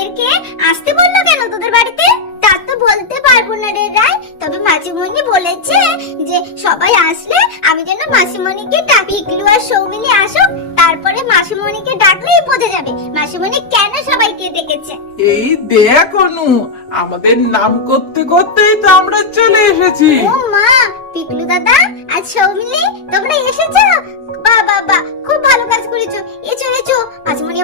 আমাদেরকে আসতে বললো কেন তোদের বাড়িতে? তা তো বলতে পারবো না রে রাই, তবে মাসিমণি বলেছে যে সবাই আসলে আমি যেন মাসিমণিকে ডাকি। পিকলু আর সৌমিলি আসুক, তারপরে মাসিমণিকে ডাকলেই বোঝা যাবে মাসিমণি কেন সবাইকে ডেকেছে। এই দেখ অনু, আমাদের নাম করতে করতেই তো আমরা চলে এসেছি। ও মা, পিকলু দাদা আর সৌমিলি তোমরা এসেছো? বাহ বাহ বাহ, খুব ভালো কাজ করেছো। এসো এসো, মাসিমণি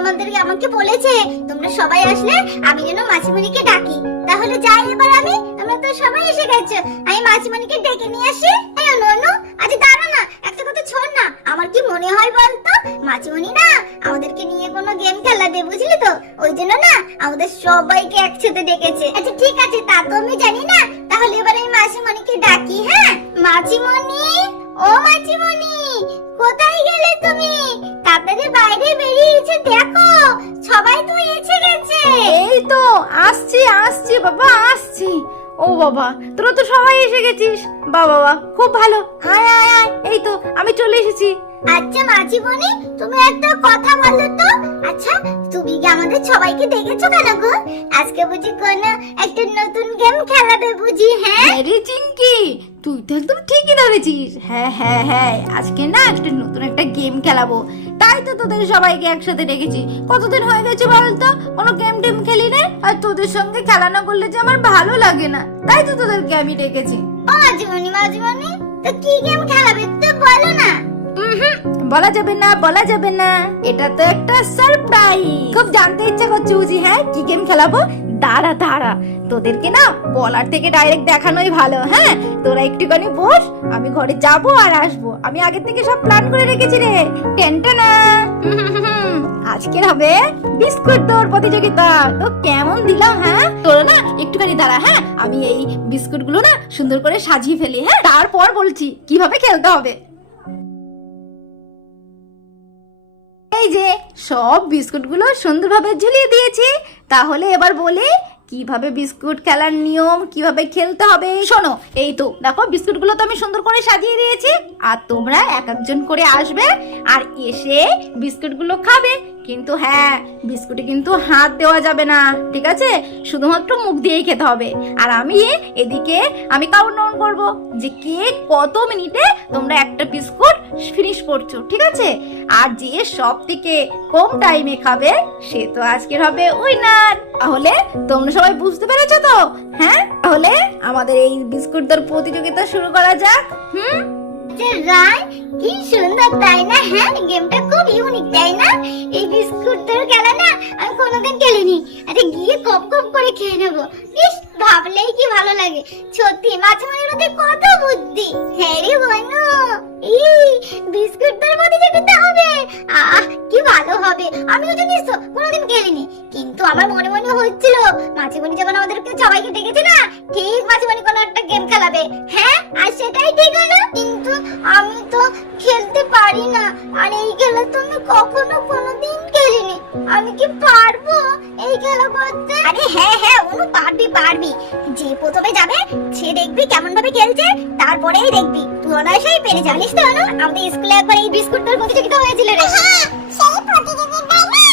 আমাকে বলেছে তোমরা সবাই আসলে আমি যেন মাসিমণিকে ডাকি। তাহলে যাই এবার আমি, আমরা তো সবাই এসে গেছো, আমি মাসিমণিকে ডেকে নিয়ে আসি। এই অনু অনু, আজ দাঁড়া না, একটা কথা শোন না। আমার কি মনে হয় বলতো, মাসিমণি না আমাদেরকে নিয়ে কোনো গেম খেলাবে, বুঝলি তো? ওই জন্য না আমাদের সবাইকে একসাথে ডেকেছে। আচ্ছা ঠিক আছে, তা তো আমি জানি না। তাহলে এবার আমি মাসিমণিকে ডাকি। হ্যাঁ মাসিমণি, ও মাসিমণি, কোথায় গেলে তুমি? তাড়াতাড়ি বাইরে বেরিয়েছে, দেখো সবাই তো এসে গেছে। এই তো আসছি আসছি বাবা, আসছি। ও বাবা, তোরা তো সবাই এসে গেছিস। বাবা বাবা, খুব ভালো। আয় আয় আয়, এই তো আমি চলে এসেছি। আচ্ছা মাসিমণি, তুমি একটা কথা বলো তো। আচ্ছা তুমি কি আমাদের সবাইকে ডেকেছো কেন গো? আজকে বুঝি কোনো একটা নতুন গেম খেলাবে বুঝি? হ্যাঁ আরে চিঙ্কি, তুই তো একদম ঠিকই ধরেছিস। হ্যাঁ হ্যাঁ হ্যাঁ, আজকে না একটা নতুন একটা গেম খেলাবো, তাই তো তোদের সবাইকে একসাথে ডেকেছি। কতদিন হয়ে গেছে বলতো কোনো গেম টেম খেলি না, আর তোদের সঙ্গে খেলা না করলে যে আমার ভালো লাগে না, তাই তো তোদেরকে আমি ডেকেছি। ও মাসিমণি, মাসিমণি তো কি গেম খেলাবে তো বলো না। বলা যাবে না, বলা যাবে না, এটা তো একটা সারপ্রাইজ। খুব জানতে ইচ্ছা করছে বুঝি? হ্যাঁ, কি গেম খেলাবো? দাঁড়া দাঁড়া, তোদেরকে না বলার থেকে ডাইরেক্ট দেখানোই ভালো। হ্যাঁ, তোরা একটুখানি বস, আমি ঘরে যাব আর আসবো। আমি আগে থেকে সব প্ল্যান করে রেখেছি রে। টেনটানা, আজকের হবে বিস্কুট দৌড় প্রতিযোগিতা। তো কেমন দিলাম? হ্যাঁ, তোরা না একটুখানি দাঁড়া। হ্যাঁ, আমি এই বিস্কুট গুলো না সুন্দর করে সাজিয়ে ফেলি। হ্যাঁ, তারপর বলছি কিভাবে খেলতে হবে। এই যে সব বিস্কুটগুলো সুন্দরভাবে ঝুলিয়ে দিয়েছি। তাহলে এবার বলি কিভাবে বিস্কুট খেলার নিয়ম, কিভাবে খেলতে হবে। শোনো, এই তো দেখো বিস্কুটগুলো তো আমি সুন্দর করে সাজিয়ে দিয়েছি, আর তোমরা এক একজন করে আসবে আর এসে বিস্কুটগুলো খাবে। কিন্তু হ্যাঁ, বিস্কুটে কিন্তু হাত দেওয়া যাবে না, ঠিক আছে? শুধুমাত্র মুখ দিয়েই খেতে হবে। আর আমি এদিকে আমি কাউন্টডাউন করব যে কে কত মিনিটে তোমরা একটা বিস্কুট ফিনিশ করছো, ঠিক আছে? আর যে সব থেকে কম টাইমে খাবে সে তো আজকের হবে উইনার। তাহলে তোমরা সবাই বুঝতে পেরেছো তো? হ্যাঁ, তাহলে আমাদের এই বিস্কুট দৌড় প্রতিযোগিতা শুরু করা যাক। রাই, কি সুন্দর তাই না? হ্যাঁ, গেমটা খুব ইউনিক তাই না? এই বিস্কুট দৌড় খেলা না আমি কোনোদিন খেলিনি। আরে গিয়ে কপ কপ করে খেয়ে নেবো। ইস, ভাবলেই কি ভালো লাগে। সত্যি মাঝমাঝির মধ্যে কত বুদ্ধি। হ্যাঁ রে বনু, এই বিস্কুট দৌড় প্রতিযোগিতা হবে। আহ, কি ভালো হবে। আমিও জানিস তো কোনোদিন খেলিনি, কিন্তু আমার মনে মনে হচ্ছিল মাঝিমণি যখন আমাদেরকে সবাইকে ডেকেছে না, ঠিক মাঝিমণি কোনো একটা গেম খেলাবে। হ্যাঁ, আর সেটাই ঠিক হলো। কিন্তু আমি তো খেলতে পারি না, আর এই খেলা তো আমি কখনো কোনোদিন খেলিনি। আমি কি পারবো এই খেলা করতে? আরে হ্যাঁ হ্যাঁ অনু, পারবি পারবি। যে প্রথমে যাবে সে দেখবি কেমন ভাবে খেলছে, তারপরেই দেখবি তুই অনায়াসেই পেরে জানিস তো অনু, আমাদের স্কুলে একবার এই বিস্কুট দৌড় প্রতিযোগিতা হয়েছিল রে। হ্যাঁ, সেই প্রতিযোগিতায় না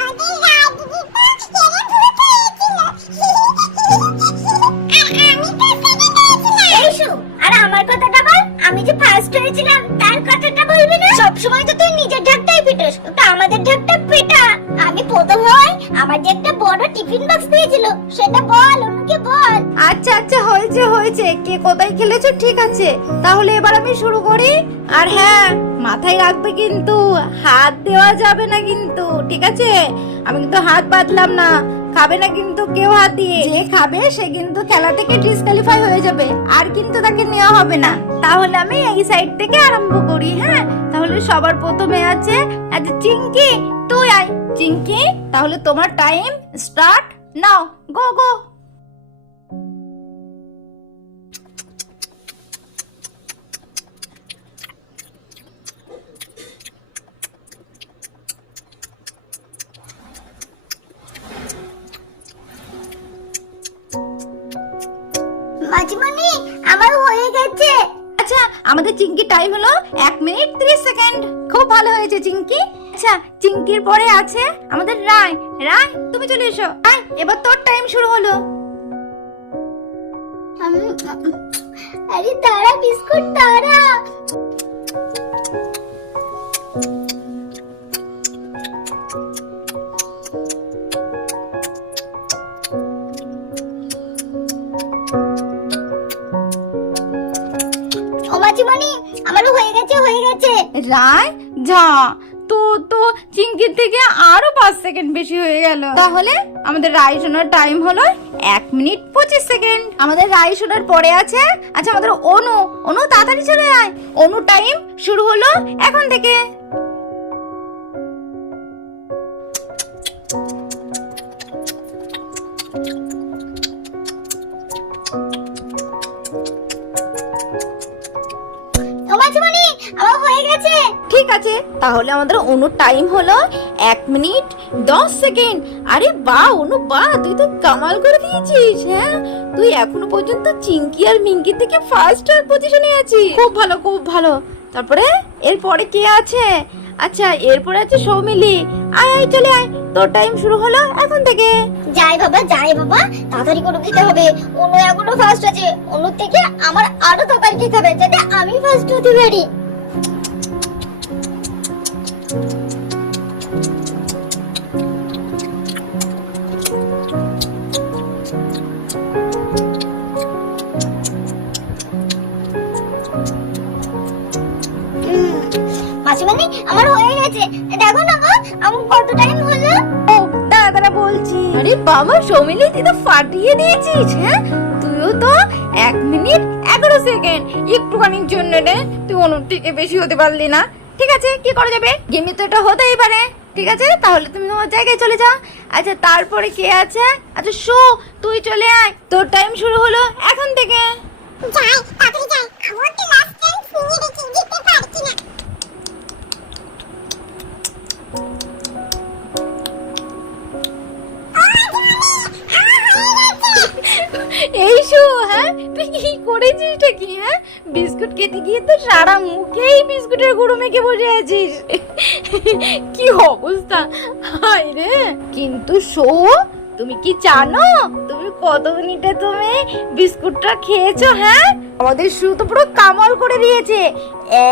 আমাদের রায় দিদি ফার্স্ট ইয়ারে পেয়েছিল। এই শু, আর আমার কথাটা বল, আমি যে ফার্স্ট হয়েছিলাম তার কথাটা বলবি না? সব সময় তো তুই নিজের ঢাকটাই পিটোস, তো আমাদের ঢাকটা পিটা। আমি প্রথম হই, আমার যে একটা বড় টিফিন বক্স দিয়েছিল সেটা বল, অন্যকে বল। আচ্ছা আচ্ছা, হয়েছে হয়েছে, কে কোথায় খেলেছো ঠিক আছে। তাহলে এবার আমি শুরু করি। আর হ্যাঁ, মাথায় রাখবে কিন্তু হাত দেওয়া যাবে না কিন্তু, ঠিক আছে? আমি কিন্তু হাত বাঁধলাম না, খাবে না কিন্তু কেউ হাত দিয়ে। যে খাবে সে কিন্তু খেলা থেকে ডিসকোয়ালিফাই হয়ে যাবে, আর কিন্তু তাকে নেওয়া হবে না। তাহলে আমি এই সাইড থেকে আরম্ভ করি। হ্যাঁ, তাহলে সবার প্রথমে আছে আচ্ছা চিঙ্কি, তুই আয়। চিঙ্কি, তাহলে তোমার টাইম স্টার্ট নাও, গো গো। মাঝিমণি, আমার হয়ে গেছে। আচ্ছা, আমাদের চিঙ্কি টাইম হলো 1 মিনিট 30 সেকেন্ড। খুব ভালো হয়েছে চিঙ্কি। আচ্ছা, চিঙ্কির পরে আছে আমাদের রায়। রায়, তুমি চলে এসো। রায়, এবার তোর টাইম শুরু হলো। আরে দাঁড়া বিস্কুট দাঁড়া। ও মাছিমণি, আমারও হয়ে গেছে হয়ে গেছে। রায়, যা, তো তো চিঙ্কির থেকে আরো 5 সেকেন্ড বেশি হয়ে গেল। তাহলে আমাদের রায় শোনার টাইম হলো 1 মিনিট 25 সেকেন্ড। আমাদের রায় শোনার পরে আছে আচ্ছা আমাদের অনু। অনু, তাড়াতাড়ি চলে আয়। অনু, টাইম শুরু হলো এখন থেকে। ও মাছিমণি, আমার হয়ে গেছে। ঠিক আছে, তাহলে আমাদের অনুর টাইম হলো 1 মিনিট 10 সেকেন্ড। আরে বাহ অনু, বাহ, তুই তো কামাল করে দিয়েছিস। হ্যাঁ, তুই এখনো পর্যন্ত চিঙ্কি আর মিঙ্কি থেকে ফার্স্ট পজিশনে আছিস। খুব ভালো, খুব ভালো। তারপরে এরপরে কে আছে? আচ্ছা, এরপরে আছে সৌমিলি। আয় আয়, চলে আয়, তোর টাইম শুরু হলো এখন থেকে। যাই বাবা যাই বাবা, তাড়াতাড়ি করে খেতে হবে। অনু এখনো ফার্স্ট আছে, অনু থেকে আমার আরো তাড়াতাড়ি খেতে হবে যাতে আমি ফার্স্ট হতে পারি। মাসিমণি, আমার হয়ে গেছে। দেখো না গো, আমার কত টাইম হলো। ও দাঁড়া দাঁড়া বলছি। আরে বাবা সৌমিলি, তুই তো ফাটিয়ে দিয়েছিস। হ্যাঁ, তুইও তো 1 মিনিট 11 সেকেন্ড। একটুখানির জন্য রে তুই অনুর থেকে বেশি হতে পারলি না। ঠিক আছে, কি করা যাবে, গেমে তো এটা হতেই পারে। ঠিক আছে, তাহলে তুমি তোমার জায়গায় চলে যাও। আচ্ছা, তারপরে কে আছে? আচ্ছা শো, তুই চলে আয়, তোর টাইম শুরু হলো এখন থেকে। যাই তাড়াতাড়ি যাই, আমার তো লাস্ট টাইম ফিরে রেখে যেতে পারছি না। এই শো, হ্যাঁ তুই কি করেছিসটা কি? হ্যাঁ, বিস্কুট খেতে গিয়ে তো সারা মুখেই বিস্কুটের গুঁড়ো মেখে বসে আছিস। কি অবস্থা, হায় রে। কিন্তু শো, তুমি কি জানো তুমি কত মিনিটে তুমি বিস্কুটটা খেয়েছো? হ্যাঁ, আমাদের শু তো পুরো কামাল করে দিয়েছে।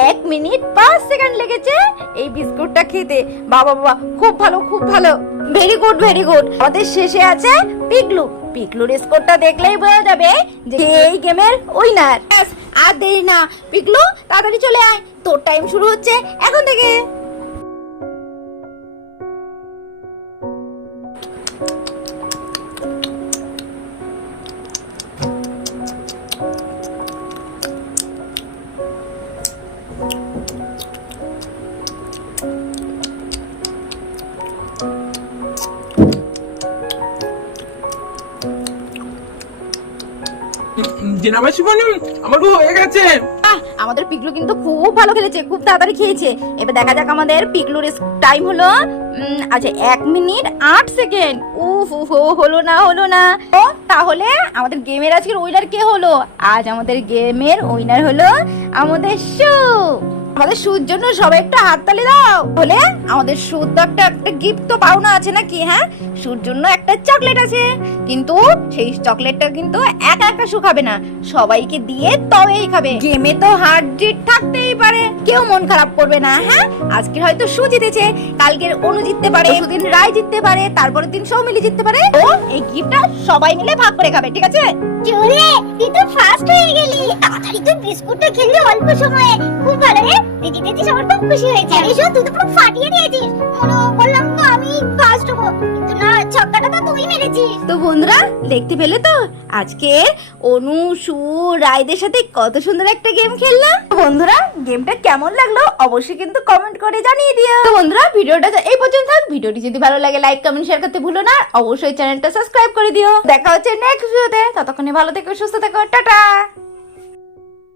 1 মিনিট 5 সেকেন্ড লেগেছে এই বিস্কুটটা খেতে। বাবা বাবা, খুব ভালো খুব ভালো, ভেরি গুড ভেরি গুড। আমাদের শেষে আছে পিগলু। পিগলুর স্কোরটা দেখলেই বোঝা যাবে যে এই গেমের উইনার। আর দেরি না, পিগলু তাড়াতাড়ি চলে আয়, তোর টাইম শুরু হচ্ছে এখন থেকে। জিনামাসিমণি, আমার হয়ে গেছে। আমাদের পিগলু কিন্তু খুব ভালো খেলেছে, খুব তাড়াতাড়ি খেয়েছে। এবার দেখা যাক আমাদের পিগলুর টাইম হলো আচ্ছা 1 মিনিট 8 সেকেন্ড। উফ উফ, হলো না হলো না। ও তাহলে আমাদের গেমের আজকের উইনার কে হলো? আজ আমাদের গেমের উইনার হলো আমাদের শু। আমাদের সুর জন্য সবাই একটা হাততালি দাও। বলে আমাদের সুর তো একটা গিফট তো পাওনা আছে নাকি? হ্যাঁ, সুর জন্য একটা চকলেট আছে, কিন্তু সেই চকলেটটা কিন্তু একা একা শু খাবে না, সবাইকে দিয়ে তবেই খাবে। গেমে তো হার জিত থাকতেই পারে, কেউ মন খারাপ করবে না। হ্যাঁ, আজকে হয়তো সু জিতেছে, কালকের অনু জিততে পারে, সুদিন রায় জিততে পারে, তারপরের দিন সৌমিলি জিততে পারে। ও এই গিফটটা সবাই মিলে ভাগ করে খাবে, ঠিক আছে? চলে, তুই তো ফার্স্ট হয়ে গেলি। তাড়াতাড়ি তুই বিস্কুটটা খেলি অল্প সময়ে। খুব ভালো রে, তুই জিতেছিস, আমার খুব খুশি হয়েছে। আরে শোন, তুই তো পুরো ফাটিয়ে দিয়েছিস। মনে বললাম তো আমি ফার্স্ট হবো, কিন্তু না, ছক্কাটা তো তুই মেরেছিস। তো বন্ধুরা দেখতে পেলে তো আজকে অনু, সু, রায়দের সাথে কত সুন্দর একটা গেম খেললাম। তো বন্ধুরা, গেমটা কেমন লাগলো অবশ্যই কিন্তু কমেন্ট করে জানিয়ে দিও। তো বন্ধুরা, ভিডিওটা এই পর্যন্ত থাক। ভিডিওটি যদি ভালো লাগে লাইক কমেন্ট শেয়ার করতে ভুলো না। অবশ্যই চ্যানেলটা সাবস্ক্রাইব করে দিও। দেখা হচ্ছে নেক্সট ভিডিওতে, ততক্ষণে ভালো থেকো, সুস্থ থেকো, টাটা।